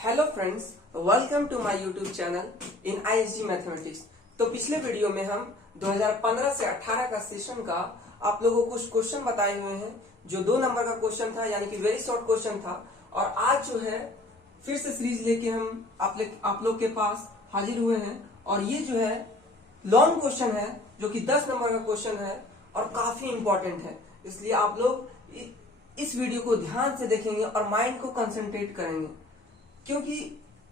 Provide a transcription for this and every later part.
Hello friends, welcome to my YouTube channel in ISG mathematics. तो पिछले video में हम 2015 से 18 का सेशन का आप लोगों को कुछ क्वेश्चन बताए हुए हैं, जो 2 नंबर का क्वेश्चन था, यानी कि वेरी शॉर्ट क्वेश्चन था। और आज जो है फिर से सीरीज लेके हम आप लोग के पास हाजिर हुए हैं। और ये जो है लॉन्ग क्वेश्चन है, जो कि 10 नंबर का क्वेश्चन है और काफी इंपॉर्टेंट है। इसलिए आप लोग इस वीडियो को ध्यान से देखेंगे और माइंड को कंसंट्रेट करेंगे, क्योंकि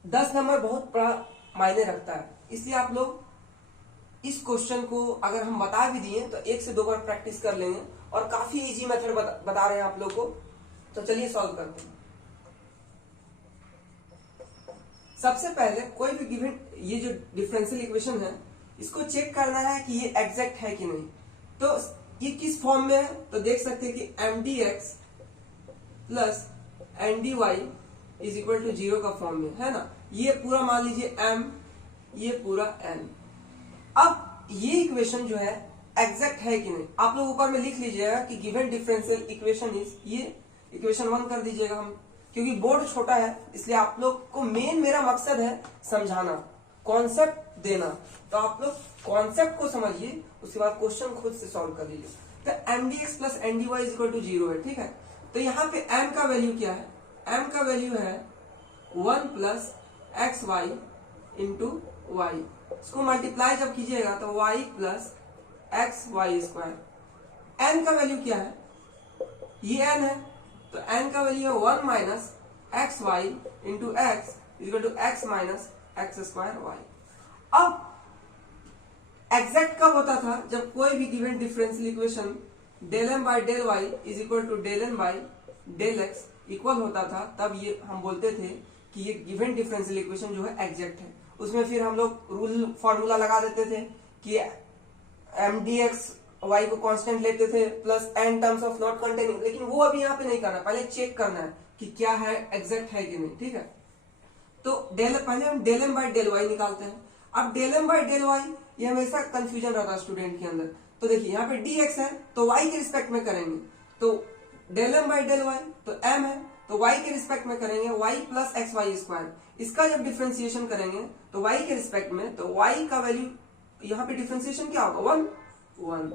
10 नंबर बहुत बड़ा मायने रखता है। इसलिए आप लोग इस क्वेश्चन को अगर हम बता भी दिए तो 1 से 2 बार प्रैक्टिस कर लेंगे। और काफी इजी मेथड बता रहे हैं आप लोग को। तो चलिए सॉल्व करते हैं। सबसे पहले कोई भी गिवन ये जो डिफरेंशियल इक्वेशन है, इसको चेक करना है कि ये एग्जैक्ट है कि नहीं। तो ये किस फॉर्म में है, तो देख सकते हैं कि mdx plus ndy is equal to 0 का फॉर्म में है ना। ये पूरा मान लीजिए m, ये पूरा n। अब ये इक्वेशन जो है एग्जैक्ट है कि नहीं, आप लोग ऊपर में लिख लीजिएगा कि गिवन डिफरेंशियल इक्वेशन इज, ये इक्वेशन 1 कर दीजिएगा हम, क्योंकि बोर्ड छोटा है इसलिए आप लोग को मेरा मकसद है समझाना, कॉन्सेप्ट देना। तो आप लोग कॉन्सेप्ट को समझिए, उसके बाद क्वेश्चन खुद से सॉल्व कर लीजिए। तो mdx plus ndy is equal to 0 है, ठीक है। तो यहाँ पे m का वैल्यू क्या है, m का वैल्यू है 1 plus x y into y. इसको मल्टीप्लाई जब कीजिएगा तो y plus x y square. n का वैल्यू क्या है, ये n है, तो n का वैल्यू है 1 minus x y into x equal to x minus x square y. अब एग्जैक्ट कब होता था, जब कोई भी given differential equation del m by del y is equal to del n by del x equal होता था, तब ये हम बोलते थे कि ये गिवन डिफरेंशियल इक्वेशन जो है एग्जैक्ट है। उसमें फिर हम लोग रूल फॉर्मूला लगा देते थे कि एम डी एक्स वाई को कांस्टेंट लेते थे plus n terms of not containing. लेकिन वो अभी यहाँ पे नहीं करना, पहले चेक करना है कि क्या है, एग्जैक्ट है कि नहीं, ठीक है। तो पहले हम del m by del y निकालते हैं। अब del m by del y ये हमेशा कंफ्यूजन रहता है स्टूडेंट के अंदर। तो देखिए यहाँ पे dx है तो y के रिस्पेक्ट में करेंगे, तो del m by del y, तो m है तो y के रिस्पेक्ट में करेंगे y plus x y square. इसका जब डिफ्रेंसिएशन करेंगे तो y के रिस्पेक्ट में, तो y का वैल्यू यहाँ पे डिफ्रेंसिएशन क्या होगा, 1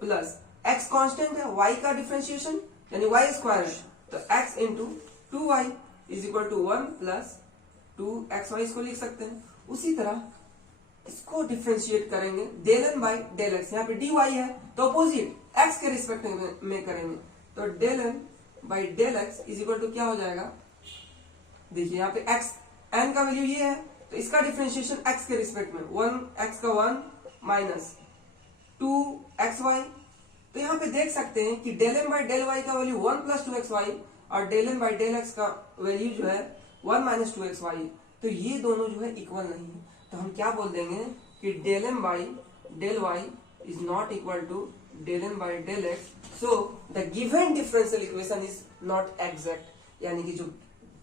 प्लस x कांस्टेंट है, y का डिफ्रेंसिएशन यानी y स्क्वायर है, तो x into 2y is equal to 1 plus 2xy, इसको लिख सकते हैं। उसी तरह इसको डिफ्रेंशिएट करेंगे del n by del x. यहाँ पे dy है तो अपोजिट x के रिस्पेक्ट में करेंगे, तो del n by del x is equal to क्या हो जाएगा, देखिए यहाँ पे x n का वैल्यू ये है तो इसका डिफ्रेंशिएशन x के रिस्पेक्ट में 1x का 1 माइनस 2xy। तो यहाँ पे देख सकते हैं कि del n by del y का वैल्यू 1 प्लस 2xy और del n by del x का वैल्यू जो है 1 माइनस 2xy। तो ये दोनों जो है इक्वल नहीं है, तो हम क्या बोल देंगे कि del m by del y is not equal to del m by del x. So the given differential equation is not exact, यानी कि जो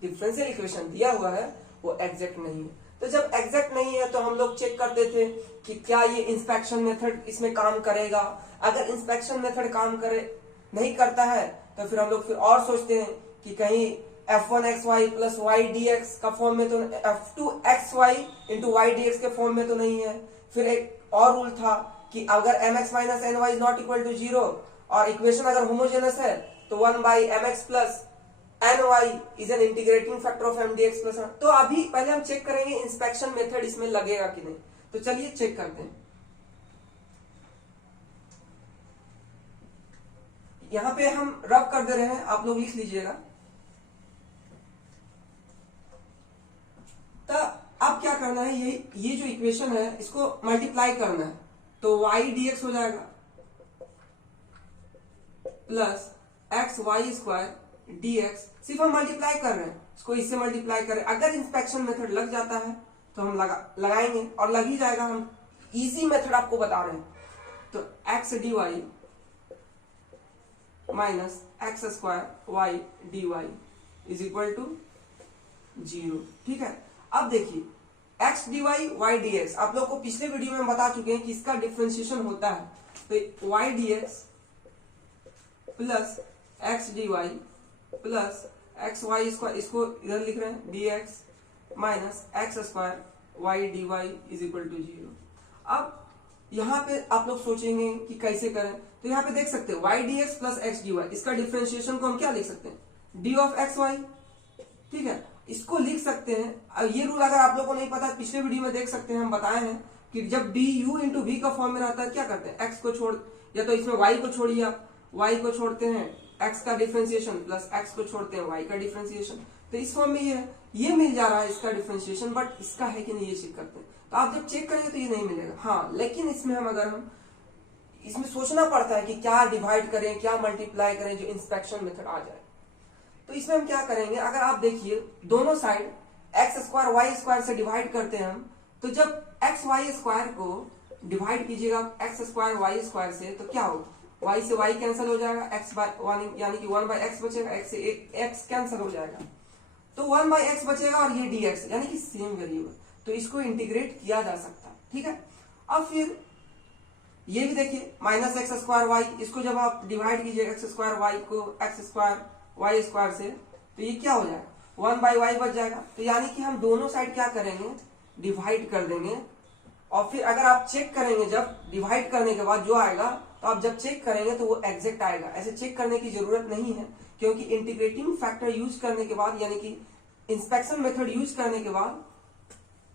डिफरेंशियल इक्वेशन दिया हुआ है वो एग्जैक्ट नहीं है। तो जब एग्जैक्ट नहीं है तो हम लोग चेक करते थे कि क्या ये इंस्पेक्शन मेथड इसमें काम करेगा। अगर इंस्पेक्शन मेथड काम नहीं करता है तो फिर हम लोग फिर और सोचते हैं कि कहीं f1xy plus y d x का फॉर्म में तो, f2xy into y d x के फॉर्म में तो नहीं है। फिर एक और रूल था कि अगर mx minus n y is not equal to 0 और इक्वेशन अगर होमोजेनस है तो 1 by mx plus n y is an integrating factor of mdx plus. तो अभी पहले हम चेक करेंगे इंस्पेक्शन मेथड इसमें लगेगा कि नहीं। तो चलिए चेक करते हैं। यहां पे हम रब कर दे रहे हैं, आप लोग लिख लीजिएगा। अब क्या करना है, ये जो इक्वेशन है इसको मल्टीप्लाई करना है, तो y dx हो जाएगा plus x y square dx। सिर्फ हम मल्टीप्लाई कर रहे हैं, इसको इससे मल्टीप्लाई करें। अगर इंस्पेक्शन मेथड लग जाता है तो हम लगाएंगे और लग ही जाएगा। हम इजी मेथड आपको बता रहे हैं। तो x dy minus x square y dy is equal to 0, ठीक है। अब देखिए x dy y dx, आप लोग को पिछले वीडियो में बता चुके हैं कि इसका डिफरेंशिएशन होता है, तो y dx plus x dy plus x y इसको इधर लिख रहे हैं dx minus x square y d y is equal to 0। अब यहाँ पे आप लोग सोचेंगे कि कैसे करें, तो यहाँ पे देख सकते हैं y d x plus x d y, इसका डिफ्रेंशिएशन को हम क्या लिख सकते हैं, डी ऑफ एक्स वाई। ठीक है, इसको लिख सकते हैं। अब ये रूल अगर आप लोगों को नहीं पता, पिछले वीडियो में देख सकते हैं, हम बताए हैं कि जब डी यू इंटू वी का फॉर्म में रहता है क्या करते हैं, एक्स को छोड़, या तो इसमें वाई को छोड़िए आप, वाई को छोड़ते हैं एक्स का डिफ्रेंशिएशन प्लस एक्स को छोड़ते हैं वाई का डिफ्रेंशिएशन, तो इस फॉर्म में ये है, ये मिल जा रहा है इसका डिफ्रेंशिएशन, बट इसका है कि नहीं ये चेक करते हैं। तो आप जब चेक करेंगे तो ये नहीं मिलेगा। हाँ, लेकिन इसमें हम इसमें सोचना पड़ता है कि क्या डिवाइड करें, क्या मल्टीप्लाई करें जो इंस्पेक्शन मेथड आ जाए। तो इसमें हम क्या करेंगे, अगर आप देखिए दोनों side x square y square से डिवाइड करते हैं हम, तो जब एक्स वाई स्क्वायर को डिवाइड कीजिएगा एक्स स्क्वायर वाई स्क्वायर से, तो क्या होगा, वाई से वाई कैंसिल हो जाएगा, एक्स बाय वन यानी कि 1/x बचेगा, एक्स से एक्स कैंसिल हो जाएगा, तो 1/x बचेगा और ये dx यानी कि सेम वेरिएबल, तो इसको इंटीग्रेट किया जा सकता है। ठीक है, अब फिर ये भी देखिए माइनस एक्स स्क्वायर वाई, इसको जब आप डिवाइड कीजिए एक्स स्क्वायर वाई को एक्स स्क्वायर वाई स्क्वायर से, तो ये क्या हो जाएगा, 1/y बच जाएगा। तो यानी कि हम दोनों साइड क्या करेंगे, डिवाइड कर देंगे, और फिर अगर आप चेक करेंगे जब डिवाइड करने के बाद जो आएगा, तो आप जब चेक करेंगे तो वो एग्जैक्ट आएगा। ऐसे चेक करने की जरूरत नहीं है, क्योंकि इंटीग्रेटिंग फैक्टर यूज करने के बाद यानी कि इंस्पेक्शन मेथड यूज करने के बाद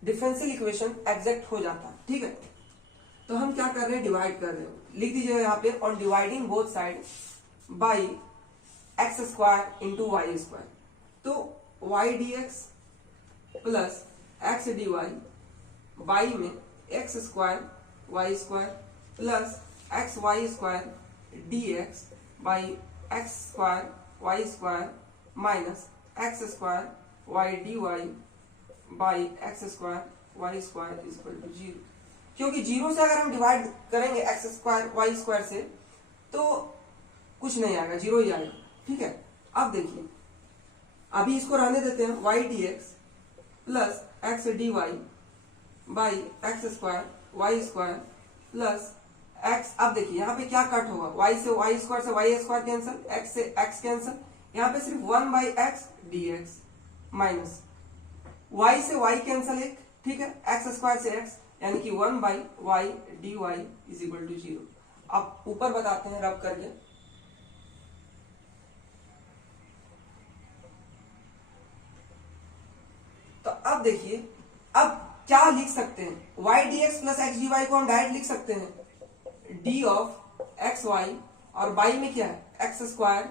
डिफरेंशियल इक्वेशन एग्जैक्ट हो जाता है। ठीक है, तो हम क्या कर रहे हैं, डिवाइड कर रहे हैं, लिख दीजिए यहाँ पे on dividing both side by x square into y square, तो y d x plus x d y by में x square y square plus x y square d x by x square y square minus x square y d y by x square y square is equal to 0। क्योंकि 0 से अगर हम divide करेंगे x square y square से तो कुछ नहीं आएगा, 0 ही आएगा। ठीक है, अब देखिए अभी इसको रहने देते हैं, y d x plus x d y by x square y square plus x. अब देखिए यहाँ पे क्या कट होगा, वाई से वाई स्क्वायर से वाई स्क्वायर कैंसिल, एक्स से एक्स कैंसिल, यहाँ पे सिर्फ 1/x dx माइनस वाई से वाई कैंसिल एक, ठीक है, एक्स स्क्वायर से एक्स यानी कि 1/y dy is equal to 0। अब ऊपर बताते हैं रब करके, तो अब देखिए अब क्या लिख सकते हैं, y dx plus x d y को हम डायरेक्ट लिख सकते हैं d ऑफ एक्स वाई, और y में क्या है एक्स स्क्वायर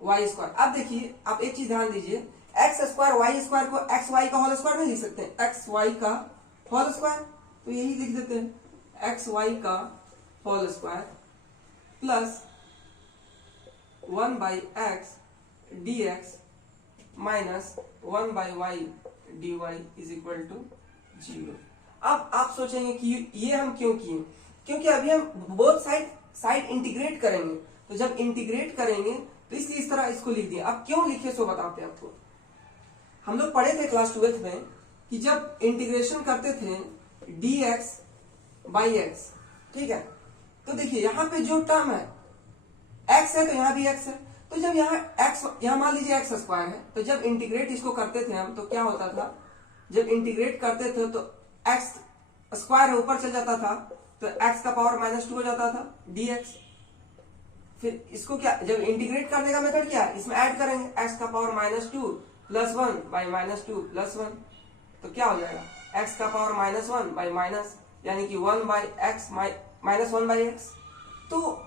वाई स्क्वायर। अब देखिए आप एक चीज ध्यान दीजिए, एक्स स्क्वायर वाई स्क्वायर को एक्स वाई का होल स्क्वायर नहीं लिख सकते, एक्स वाई का होल स्क्वायर, तो यही लिख देते हैं एक्स वाई का whole square plus 1/x dx minus 1/y dy is equal to 0। अब आप सोचेंगे कि ये हम क्यों किए, क्योंकि अभी हम बोथ साइड इंटीग्रेट करेंगे, तो जब इंटीग्रेट करेंगे तो इसलिए इस तरह इसको लिख दिया। अब क्यों लिखे सो बताते हैं आपको, हम लोग पढ़े थे क्लास 12th में कि जब इंटीग्रेशन करते थे dx बाई x, ठीक है, तो देखिए यहाँ पे जो टर्म है x है तो यहाँ भी x है, तो जब यहाँ मान लीजिए एक्स स्क्वायर है, तो जब इंटीग्रेट इसको करते थे हम तो क्या होता था, जब इंटीग्रेट करते थे तो एक्स स्क्वायर ऊपर चल जाता था, तो एक्स का पावर -2 हो जाता था dx। फिर इसको क्या, जब इंटीग्रेट करने का मेथड क्या है, इसमें ऐड करेंगे एक्स का पावर -2 प्लस 1 बाई -2 प्लस 1, तो क्या हो जाएगा एक्स का पावर -1 बाई माइनस यानी कि 1/x माइनस 1/x। तो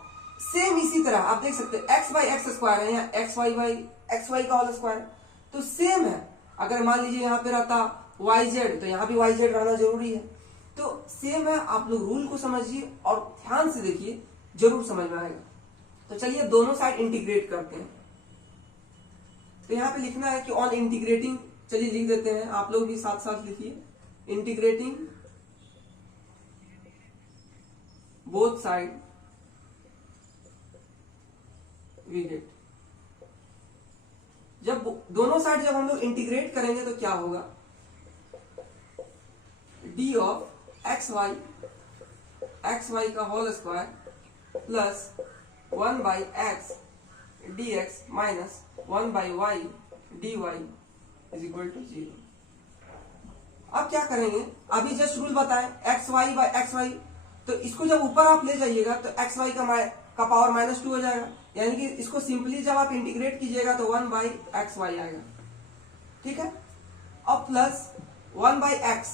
सेम इसी तरह आप देख सकते हैं एक्स बाई एक्स स्क्वायर है, यहाँ x y by x y का होल स्क्वायर, तो सेम है। अगर मान लीजिए यहाँ पे रहता वाई जेड तो यहाँ भी वाई जेड रहना जरूरी है, तो सेम है। आप लोग रूल को समझिए और ध्यान से देखिए, जरूर समझ में आएगा। तो चलिए दोनों साइड इंटीग्रेट करते हैं, तो यहाँ पे लिखना है कि ऑन इंटीग्रेटिंग, चलिए लिख देते हैं, आप लोग भी साथ साथ लिखिए, integrating both side we get. जब दोनों साइड जब हम लोग इंटीग्रेट करेंगे तो क्या होगा, डी ऑफ एक्स वाई का whole square plus 1/x dx minus 1/y dy is equal to 0। अब क्या करेंगे, अभी जस्ट रूल बताएं x y by x y, तो इसको जब ऊपर आप ले जाइएगा तो एक्स वाई का पावर -2 हो जाएगा, यानी कि इसको सिंपली जब आप इंटीग्रेट कीजिएगा तो 1 बाई एक्स वाई आएगा, ठीक है। अब प्लस 1 बाई एक्स,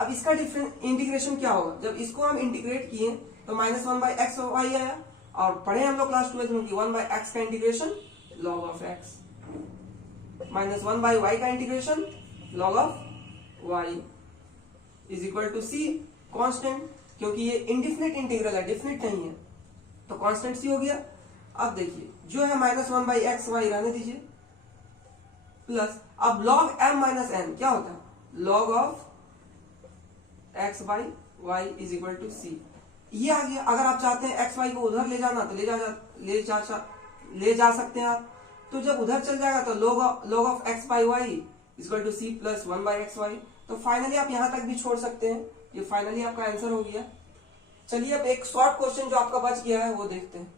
अब इसका डिफरेंट इंटीग्रेशन क्या होगा, जब इसको हम इंटीग्रेट किए तो -1 बाई एक्स वाई आया, और पढ़े हम लोग क्लास 12 में कि 1 बाई एक्स का integration log of x, -1 by y का integration log of y is equal to c constant, क्योंकि ये इंडिफिनिट इंटीग्रल है, डिफिनिट नहीं है, तो कांस्टेंट सी हो गया। अब देखिए जो है -1 बाई एक्स वाई रहने दीजिए, प्लस अब log m माइनस n क्या होता है, log of x by y is equal to c, ये आ गया। अगर आप चाहते हैं एक्स वाई को उधर ले जाना तो ले जा सकते हैं आप, तो जब उधर चल जाएगा तो log of x by y equal to c plus 1 by x y, तो फाइनली आप यहां तक भी छोड़ सकते हैं, ये फाइनली आपका आंसर हो गया। चलिए अब एक शॉर्ट क्वेश्चन जो आपका बच गया है वो देखते हैं।